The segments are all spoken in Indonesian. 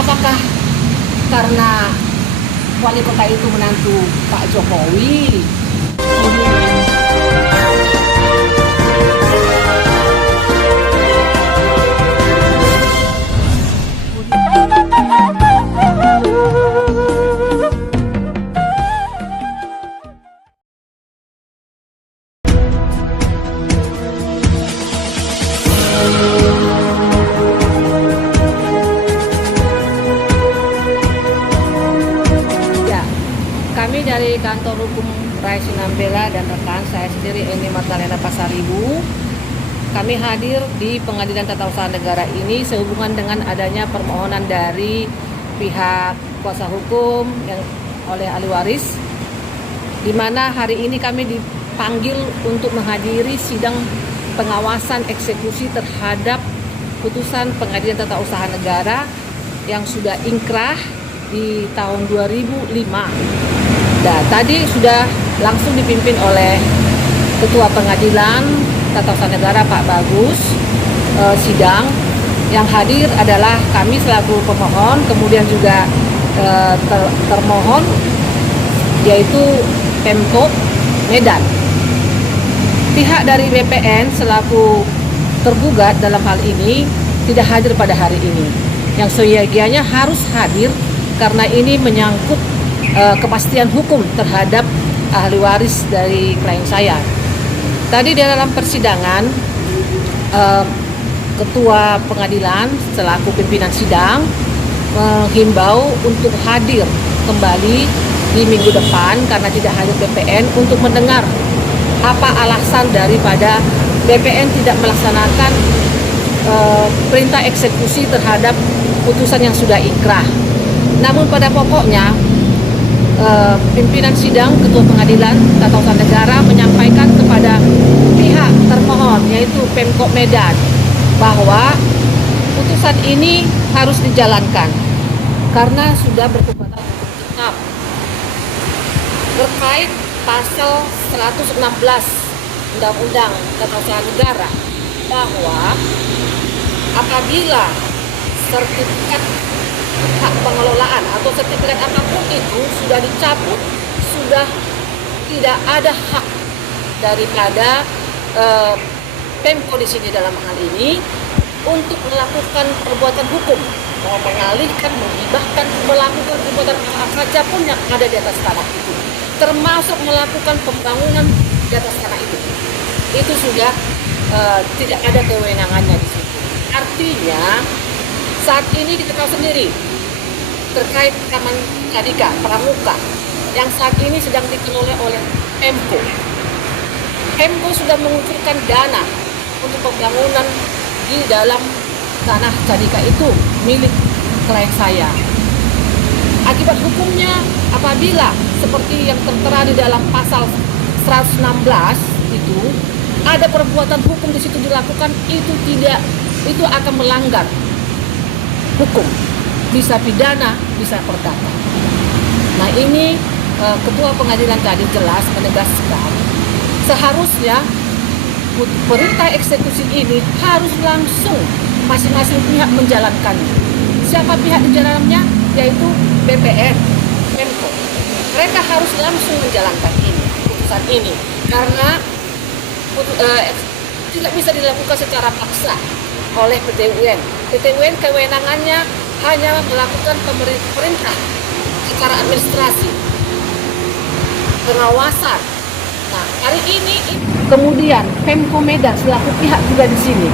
Apakah karena wali kota itu menantu Pak Jokowi? Ya, kami dari kantor hukum Rai Sinambela dan rekan saya sendiri Eni Magdalena Pasaribu, kami hadir di Pengadilan Tata Usaha Negara ini sehubungan dengan adanya permohonan dari pihak kuasa hukum yang oleh ahli waris, di mana hari ini kami dipanggil untuk menghadiri sidang pengawasan eksekusi terhadap putusan Pengadilan Tata Usaha Negara yang sudah ingkrah di tahun 2005. Dan tadi sudah langsung dipimpin oleh Ketua Pengadilan Tata Usaha Negara Pak Bagus sidang. Yang hadir adalah kami selaku pemohon, kemudian juga termohon yaitu Pemkop Medan. Pihak dari BPN selaku tergugat dalam hal ini tidak hadir pada hari ini. Yang seyogianya harus hadir karena ini menyangkut kepastian hukum terhadap ahli waris dari klien saya. Tadi di dalam persidangan, Ketua Pengadilan selaku pimpinan sidang menghimbau untuk hadir kembali di minggu depan karena tidak hadir BPN untuk mendengar apa alasan daripada BPN tidak melaksanakan perintah eksekusi terhadap putusan yang sudah ingkrah. Namun pada pokoknya pimpinan sidang Ketua Pengadilan Tata Usaha Negara menyampaikan kepada pihak termohon yaitu Pemkop Medan bahwa putusan ini harus dijalankan karena sudah berkekuatan hukum tetap terkait pasal 116 Undang-Undang Tata Usaha Negara bahwa apabila sertifikat hak pengelolaan atau sertifikat apapun itu sudah dicabut, sudah tidak ada hak daripada Pemko di sini dalam hal ini untuk melakukan perbuatan hukum, mau mengalihkan, menghibahkan, melakukan perbuatan apa saja pun yang ada di atas tanah itu, termasuk melakukan pembangunan di atas tanah itu sudah tidak ada kewenangannya di situ. Artinya saat ini diketahui sendiri terkait Taman Cadika Pramuka yang saat ini sedang dikelola oleh Pemko. Pemko sudah mengucurkan dana untuk pembangunan di dalam tanah Cadika itu milik klien saya. Akibat hukumnya apabila seperti yang tertera di dalam pasal 116 itu ada perbuatan hukum di situ dilakukan, itu akan melanggar hukum, bisa pidana, bisa perdata. Nah ini Ketua Pengadilan tadi jelas menegaskan seharusnya perintah eksekusi ini harus langsung masing-masing pihak menjalankannya. Siapa pihak di dalamnya? Yaitu BPN, Pemko. Mereka harus langsung menjalankan putusan ini karena tidak bisa dilakukan secara paksa oleh PT UN. PT UN kewenangannya hanya melakukan perintah secara administrasi, pengawasan. Nah, hari ini kemudian Pemko Medan selaku pihak juga di sini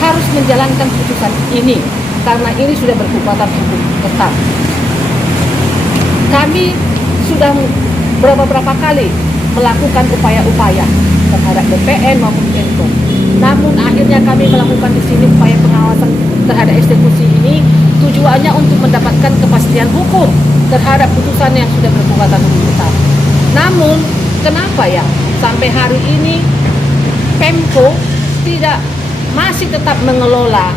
harus menjalankan putusan ini karena ini sudah berkekuatan hukum tetap. Kami sudah beberapa kali melakukan upaya-upaya terhadap BPN maupun Pemko. Namun akhirnya kami melakukan di sini upaya pengawasan terhadap eksekusi ini tujuannya untuk mendapatkan kepastian hukum terhadap putusan yang sudah berkekuatan hukum tetap. Namun kenapa ya sampai hari ini Pemko masih tetap mengelola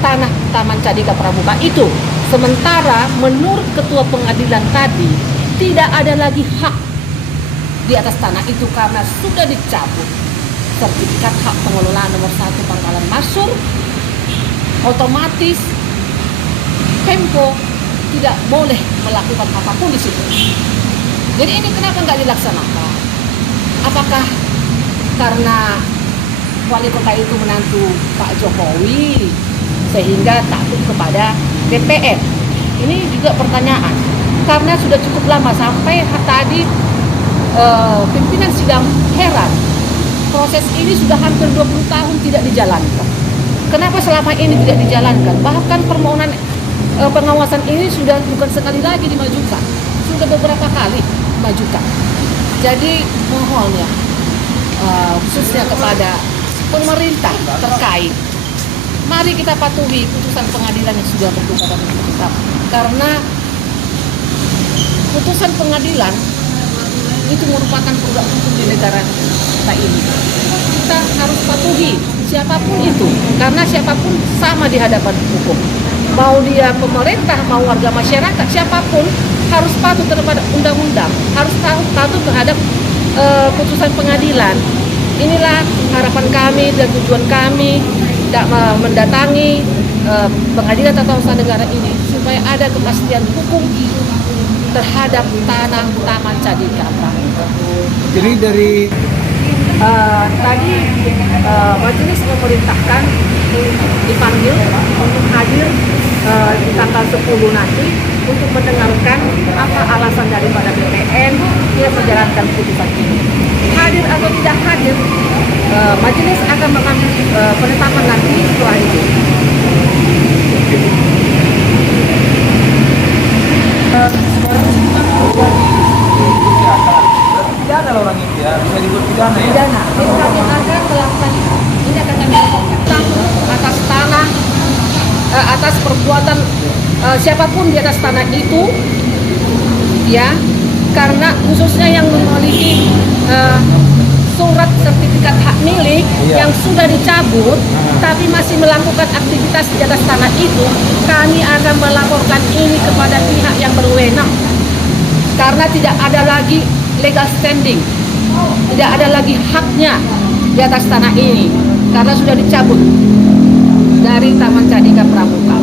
tanah Taman Cadika Pramuka itu, sementara menurut Ketua Pengadilan tadi tidak ada lagi hak di atas tanah itu karena sudah dicabut sertifikat hak pengelolaan nomor 1 Pangkalan Masur. Otomatis Pemko tidak boleh melakukan apapun di situ. Jadi ini kenapa nggak dilaksanakan? Apakah karena wali kota itu menantu Pak Jokowi sehingga takut kepada DPR? Ini juga pertanyaan. Karena sudah cukup lama sampai tadi pimpinan sidang heran. Proses ini sudah hampir 20 tahun tidak dijalankan. Kenapa selama ini tidak dijalankan? Bahkan permohonan pengawasan ini sudah bukan sekali lagi dimajukan, sudah beberapa kali dimajukan. Jadi mohon ya, khususnya kepada pemerintah terkait, mari kita patuhi putusan pengadilan yang sudah berkekuatan hukum tetap. Karena putusan pengadilan itu merupakan produk hukum di negara kita ini. Kita harus patuhi siapapun itu, karena siapapun sama di hadapan hukum. Mau dia pemerintah, mau warga masyarakat, siapapun harus patuh terhadap undang-undang, harus patuh terhadap putusan pengadilan. Inilah harapan kami dan tujuan kami mendatangi pengadilan tata usaha negara ini supaya ada kepastian hukum terhadap tanah Taman Candika Pramuka. Jadi dari tadi majelis memerintahkan dipanggil untuk hadir di tanggal 10 nanti untuk mendengarkan apa alasan daripada BPN yang menjalankan putusan ini. Hadir atau tidak hadir, majelis akan mengambil penetapan nanti setelah itu. pidana lah orang ini ya, bisa dibuat pidana ya. Pidana. Ini kami akan melakukan ini akan kami lakukan atas tanah, atas perbuatan siapapun di atas tanah itu, ya, karena khususnya yang memiliki surat sertifikat hak milik yang sudah dicabut, tapi masih melakukan aktivitas di atas tanah itu, kami akan melaporkan ini kepada pihak yang berwenang, karena tidak ada lagi legal standing, tidak ada lagi haknya di atas tanah ini, karena sudah dicabut dari Taman Candika Pramuka.